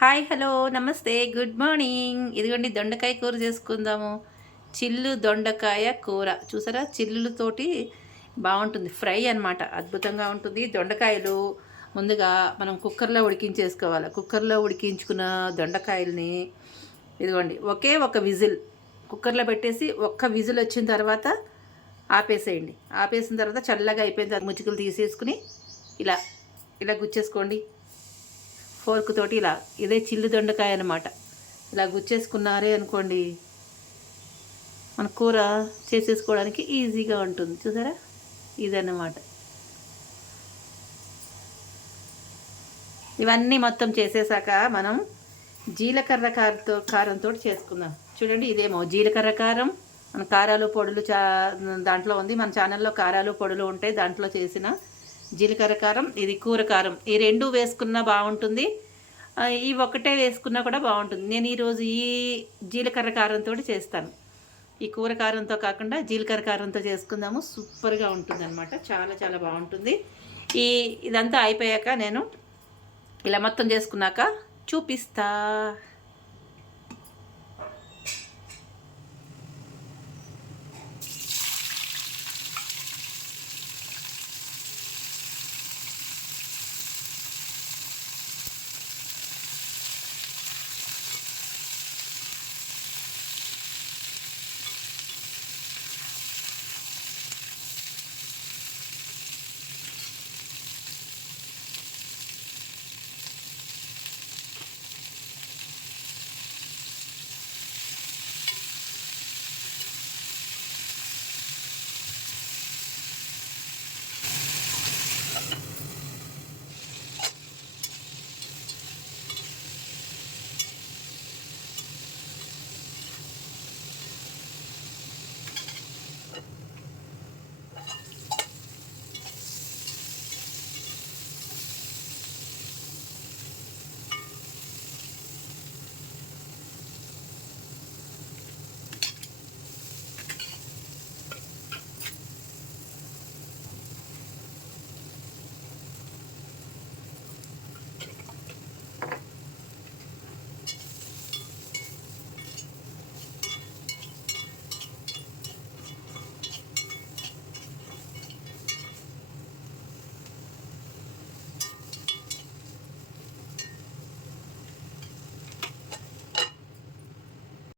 Hi hello namaste good morning. ఇదిగోండి దొండకాయ కూర చేసుకుందాము. చిల్లు దొండకాయ కూర. చూసారా? చిల్లులతోటి బాగుంటుంది. ఫ్రై అన్నమాట. అద్భుతంగా ఉంటుంది. దొండకాయలు ముందుగా మనం కుక్కర్లో ఉడికించేసుకోవాలి. కుక్కర్లో ఉడికించుకున్న దొండకాయల్ని ఇదిగోండి ఒకే ఒక విజిల్. కుక్కర్లో పెట్టేసి ఒక్క విజిల్ వచ్చిన తర్వాత ఆపేసేయండి. ఆపేసిన తర్వాత చల్లగా అయిపోయిన తర్వాత ముచ్చుకలు తీసేసుకుని ఇలా ఇలా గుచ్చేసుకోండి. ఫోర్క్ తోటి ఇలా ఇదే చిల్లు దొండకాయ అనమాట ఇలా గుచ్చేసుకున్నారే అనుకోండి మన కూర చేసేసుకోవడానికి ఈజీగా ఉంటుంది. చూసారా? ఇదన్నమాట. ఇవన్నీ మొత్తం చేసేసాక మనం జీలకర్ర కారంతో కారంతో చేసుకుందాం. చూడండి ఇదేమో జీలకర్ర కారం. మన కారాలు పొడులు చా దాంట్లో ఉంది. మన ఛానల్లో కారాలు పొడులు ఉంటాయి. దాంట్లో చేసిన జీలకర్ర కారం ఇది కూర కారం. ఈ రెండు వేసుకున్నా బాగుంటుంది. ఈ ఒకటే వేసుకున్నా కూడా బాగుంటుంది. నేను ఈరోజు ఈ జీలకర్ర కారంతో చేస్తాను. ఈ కూర కారంతో కాకుండా జీలకర్ర కారంతో చేసుకుందాము. సూపర్గా ఉంటుంది అనమాట చాలా చాలా బాగుంటుంది. ఈ ఇదంతా అయిపోయాక నేను ఇలా మొత్తం చేసుకున్నాక చూపిస్తా.